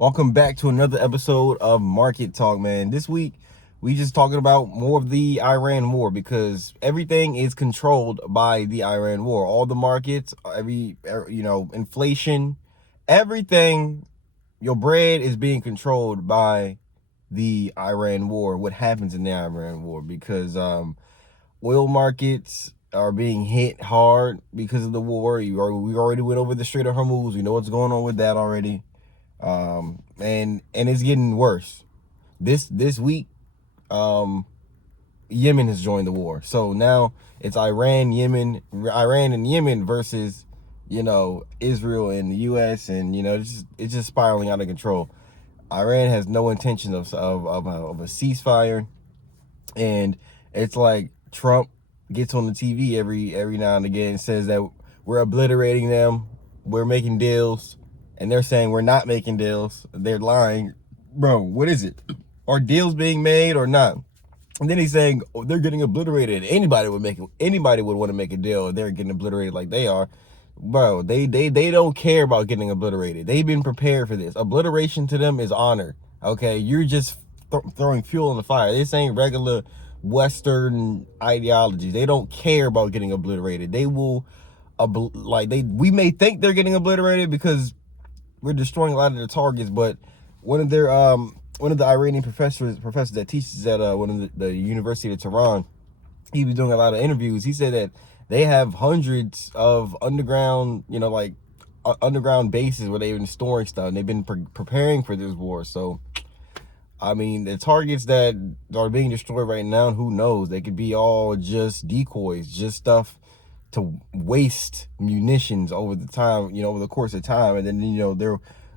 Welcome back to another episode of Market Talk, man. This week, we just talking about more of the Iran war because everything is controlled by the Iran war. All the markets, inflation, everything, your bread is being controlled by the Iran war. What happens in the Iran war? Because oil markets are being hit hard because of the war. We already went over the Strait of Hormuz. We know what's going on with that already. And it's getting worse. This week, Yemen has joined the war. So now it's Iran and Yemen versus, Israel and the US, and it's just spiraling out of control. Iran has no intention of a ceasefire, and it's like Trump gets on the TV every now and again and says that we're obliterating them, we're making deals. And they're saying we're not making deals. They're lying. Bro, what is it? Are deals being made or not? And then he's saying, oh, they're getting obliterated. Anybody would want to make a deal if they're getting obliterated like they are. Bro, they don't care about getting obliterated. They've been prepared for this. Obliteration to them is honor. Okay, you're just throwing fuel on the fire. This ain't regular Western ideology. They don't care about getting obliterated. They will, we may think they're getting obliterated because we're destroying a lot of their targets, but one of the Iranian professors that teaches at one of the University of Tehran, he was doing a lot of interviews. He said that they have hundreds of underground, underground bases where they've been storing stuff, and they've been preparing for this war. So, I mean, the targets that are being destroyed right now, who knows? They could be all just decoys, just stuff to waste munitions over the time, over the course of time. And then,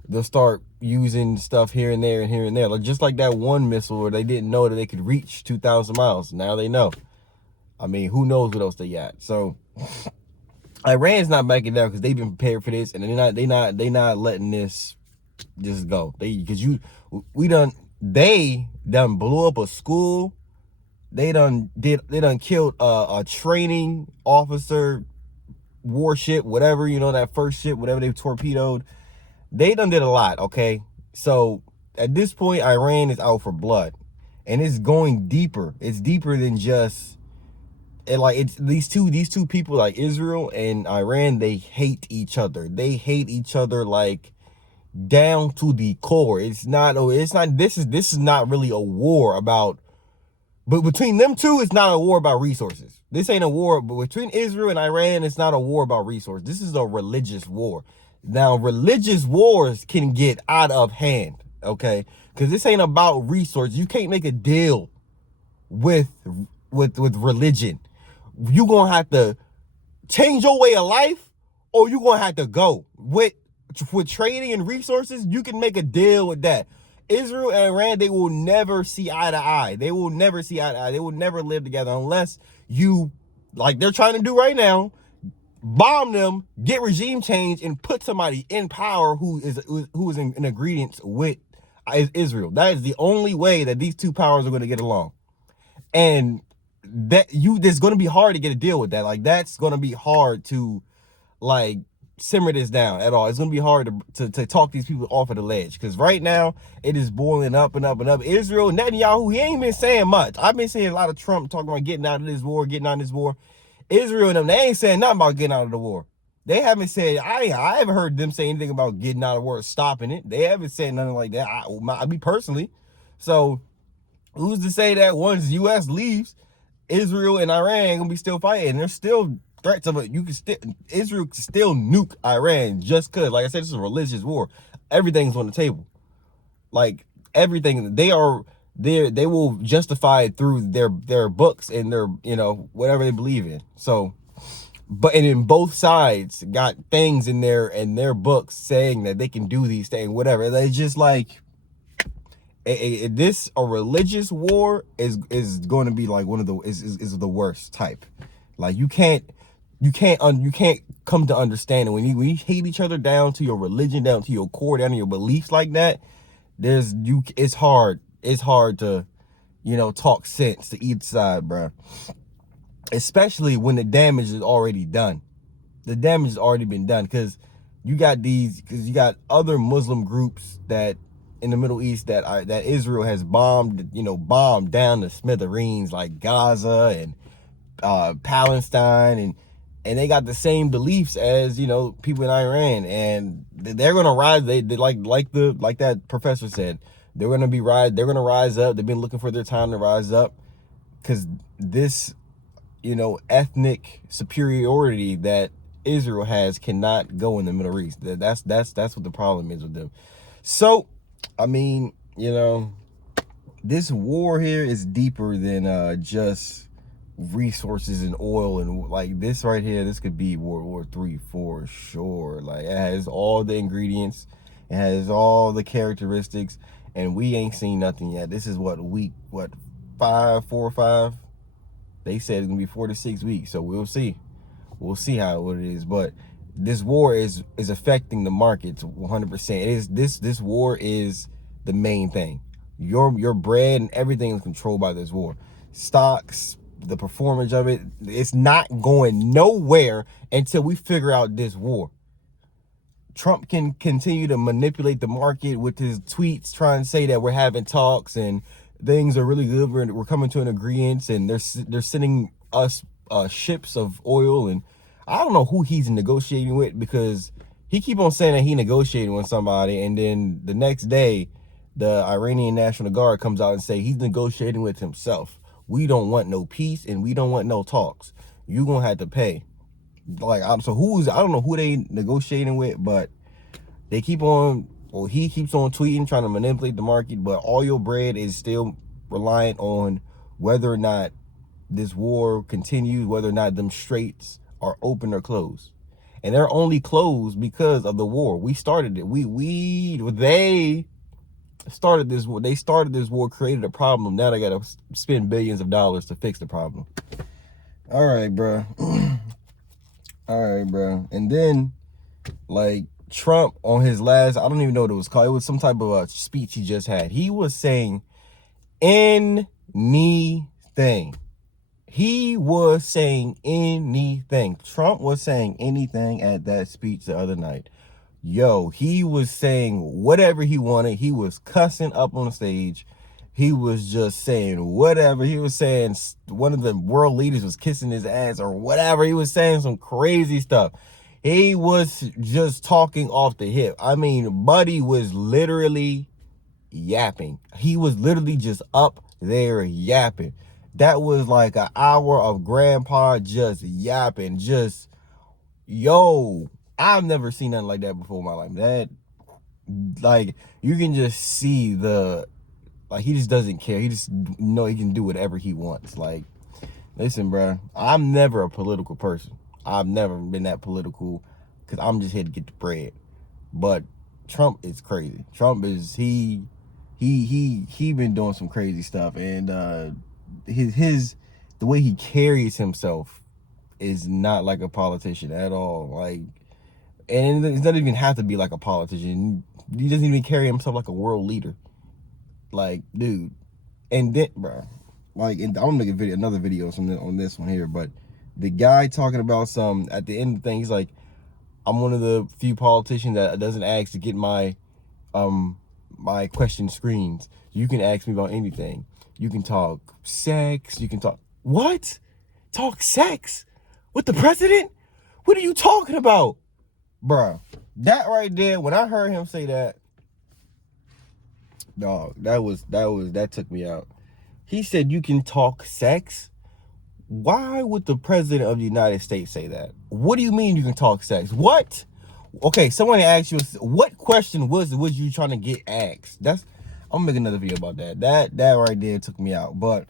they'll start using stuff here and there and here and there. Just like that one missile where they didn't know that they could reach 2,000 miles. Now they know. I mean, who knows what else they got? So Iran's not backing down because they've been prepared for this, and they not letting this just go. They done blew up a school. They done killed a training officer, warship, whatever, that first ship, whatever they torpedoed. They done did a lot, okay? So at this point, Iran is out for blood, and it's going deeper. It's deeper than just it's these two people, like Israel and Iran. They hate each other. They hate each other like down to the core. This is not really a war about. But between them two, it's not a war about resources. This ain't a war, but between Israel and Iran, it's not a war about resources. This is a religious war. Now, religious wars can get out of hand, okay? Because this ain't about resources. You can't make a deal with religion. You're going to have to change your way of life, or you're going to have to go. With trading and resources, you can make a deal with that. Israel and Iran, they will never see eye to eye. They will never see eye to eye. They will never live together unless you, like they're trying to do right now, bomb them, get regime change, and put somebody in power who is in agreement with Israel. That is the only way that these two powers are going to get along. And there's going to be hard to get a deal with that. Like, that's going to be hard to, simmer this down at all. It's gonna be hard to talk these people off of the ledge, because right now it is boiling up and up and up. Israel, Netanyahu, he ain't been saying much. I've been seeing a lot of Trump talking about getting out of this war. Israel and them, they ain't saying nothing about getting out of the war. They haven't said, I haven't heard them say anything about getting out of the war, stopping it. They haven't said nothing like that. Me personally. So who's to say that once US leaves, Israel and Iran ain't gonna be still fighting? And there's still threats of it. Israel can still nuke Iran just because, like I said, this is a religious war. Everything's on the table. Like, everything, they will justify it through their books and their, whatever they believe in. So, and then both sides got things in their books saying that they can do these things, whatever. They just like, a religious war is going to be like one of the is the worst type. Like, you can't come to understand it when you hate each other down to your religion, down to your core, down to your beliefs like that. It's hard to talk sense to either side, bro. Especially when the damage is already done. The damage has already been done, because you got other Muslim groups that in the Middle East that Israel has bombed, bombed down to smithereens, like Gaza and Palestine, and they got the same beliefs as people in Iran, and they're gonna rise. They like that professor said, they're gonna rise up. They've been looking for their time to rise up, because this ethnic superiority that Israel has cannot go in the Middle East. That's what the problem is with them. So, I mean, this war here is deeper than just resources and oil, and like this right here, this could be World War III for sure. Like, it has all the ingredients, it has all the characteristics, and we ain't seen nothing yet. This is week 4 or 5. They said it's gonna be 4 to 6 weeks, so we'll see how it is. But this war is affecting the markets 100%. This war is the main thing. Your bread and everything is controlled by this war. Stocks, the performance of it, it's not going nowhere until we figure out this war. Trump can continue to manipulate the market with his tweets, trying to say that we're having talks and things are really good. We're coming to an agreement, and they're sending us ships of oil, and I don't know who he's negotiating with, because he keep on saying that he negotiating with somebody, and then the next day the Iranian National Guard comes out and say he's negotiating with himself. We don't want no peace, and we don't want no talks. You gonna have to pay. Like, I don't know who they negotiating with, but they keep on, or he keeps on tweeting, trying to manipulate the market. But all your bread is still reliant on whether or not this war continues, whether or not them straits are open or closed. And they're only closed because of the war. We started it. They started this war. They started this war, created a problem. Now they got to spend billions of dollars to fix the problem. All right, bro. All right, bro. And then, like, Trump on his last, I don't even know what it was called. It was some type of a speech he just had. He was saying anything. He was saying anything. Trump was saying anything at that speech the other night. Yo, he was saying whatever he wanted. He was cussing up on stage. He was just saying whatever. He was saying one of the world leaders was kissing his ass or whatever. He was saying some crazy stuff. He was just talking off the hip. I mean, Buddy was literally yapping. He was literally just up there yapping. That was like an hour of grandpa just yapping. Just, yo, I've never seen nothing like that before in my life. That, like, you can just see like, he just doesn't care. He just know he can do whatever he wants. Like, listen, bro, I'm never a political person. I've never been that political, because I'm just here to get the bread. But Trump is crazy. Trump is, he been doing some crazy stuff, and the way he carries himself is not like a politician at all. Like, and it doesn't even have to be like a politician. He doesn't even carry himself like a world leader. Like, dude. And then, bro, like, and I'm gonna make another video on this one here, but the guy talking about at the end of the thing, he's like, I'm one of the few politicians that doesn't ask to get my question screens. You can ask me about anything. You can talk sex. You can talk, what? Talk sex with the president? What are you talking about? Bruh, that right there, when I heard him say that, dog, that took me out. He said you can talk sex? Why would the president of the United States say that? What do you mean you can talk sex? What? Okay, somebody asked you, what question was you trying to get asked? I'm gonna make another video about that. That right there took me out. But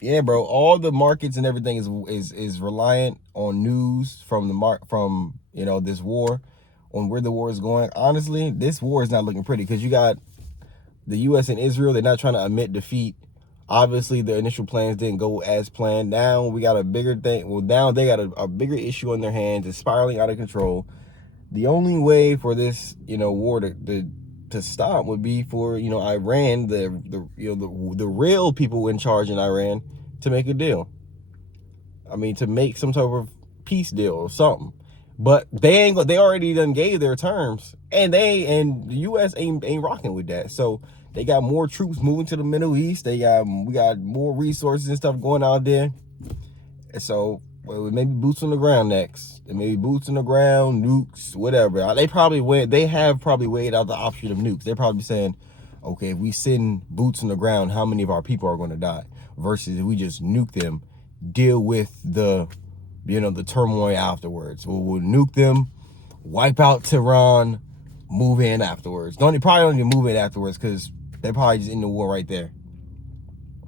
yeah, bro, all the markets and everything is reliant on news from this war, on where the war is going. Honestly, this war is not looking pretty, because you got the US and Israel. They're not trying to admit defeat. Obviously, the initial plans didn't go as planned. Now we got a bigger thing. Well, now they got a bigger issue on their hands. It's spiraling out of control. The only way for this, war to stop would be for, Iran, the real people in charge in Iran, to make a deal. I mean, to make some type of peace deal or something. But they already done gave their terms, and the U.S. ain't rocking with that. So they got more troops moving to the Middle East. We got more resources and stuff going out there. And so maybe boots on the ground next. Maybe boots on the ground, nukes, whatever. They have probably weighed out the option of nukes. They're probably saying, okay, if we send boots on the ground, how many of our people are going to die? Versus if we just nuke them, deal with the turmoil afterwards. We'll nuke them, wipe out Tehran, move in afterwards. Probably don't even move in afterwards because they're probably just in the war right there.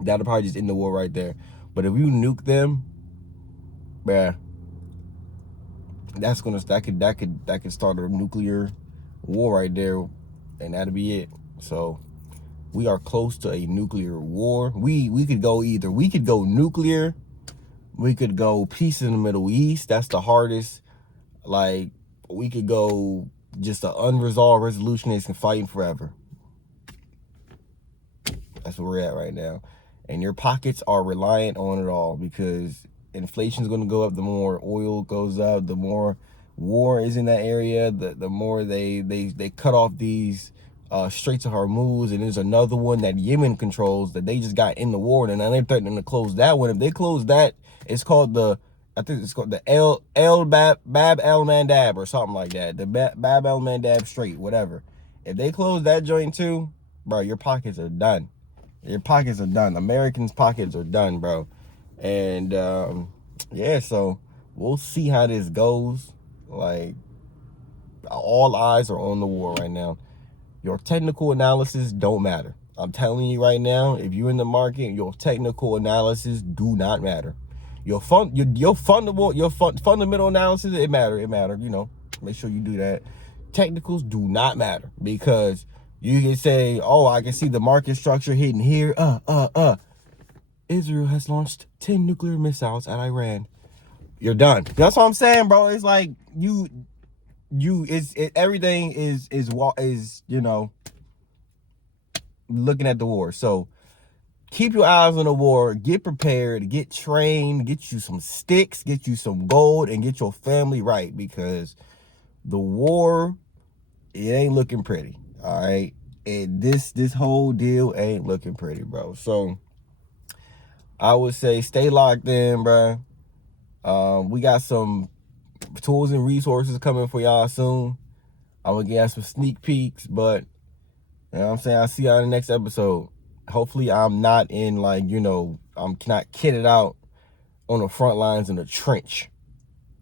That'll probably just end the war right there. But if you nuke them, bruh, that could start a nuclear war right there, and that'll be it. So we are close to a nuclear war. We could go either. We could go nuclear. We could go peace in the Middle East. That's the hardest. Like, we could go just an unresolved resolution that's fighting forever. That's where we're at right now. And your pockets are reliant on it all because inflation is going to go up. The more oil goes up, the more war is in that area, the more they cut off these Straits of Hormuz. And there's another one that Yemen controls that they just got in the war, and now they're threatening to close that one. If they close that, it's called I think it's called the Bab el Mandab or something like that. The Bab el Mandab Strait, whatever. If they close that joint too, bro, your pockets are done. Your pockets are done. Americans' pockets are done, bro. And yeah, so we'll see how this goes. Like, all eyes are on the war right now. Your technical analysis don't matter. I'm telling you right now, if you're in the market, your technical analysis do not matter. Your fundamental analysis, it matter. You know, make sure you do that. Technicals do not matter because you can say, oh, I can see the market structure hitting here. Israel has launched 10 nuclear missiles at Iran. You're done. That's what I'm saying, bro. It's like everything is you know, looking at the war. So keep your eyes on the war. Get prepared. Get trained. Get you some sticks. Get you some gold, and get your family right because the war, it ain't looking pretty. All right, and this whole deal ain't looking pretty, bro. So I would say stay locked in, bro. We got some tools and resources coming for y'all soon. I'm gonna get some sneak peeks, but you know what I'm saying, I'll see y'all in the next episode. Hopefully I'm not in, like, you know, I'm not kitted out on the front lines in a trench.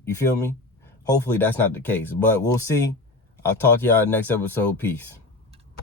You feel me? Hopefully that's not the case, but we'll see. I'll talk to y'all in the next episode. Peace.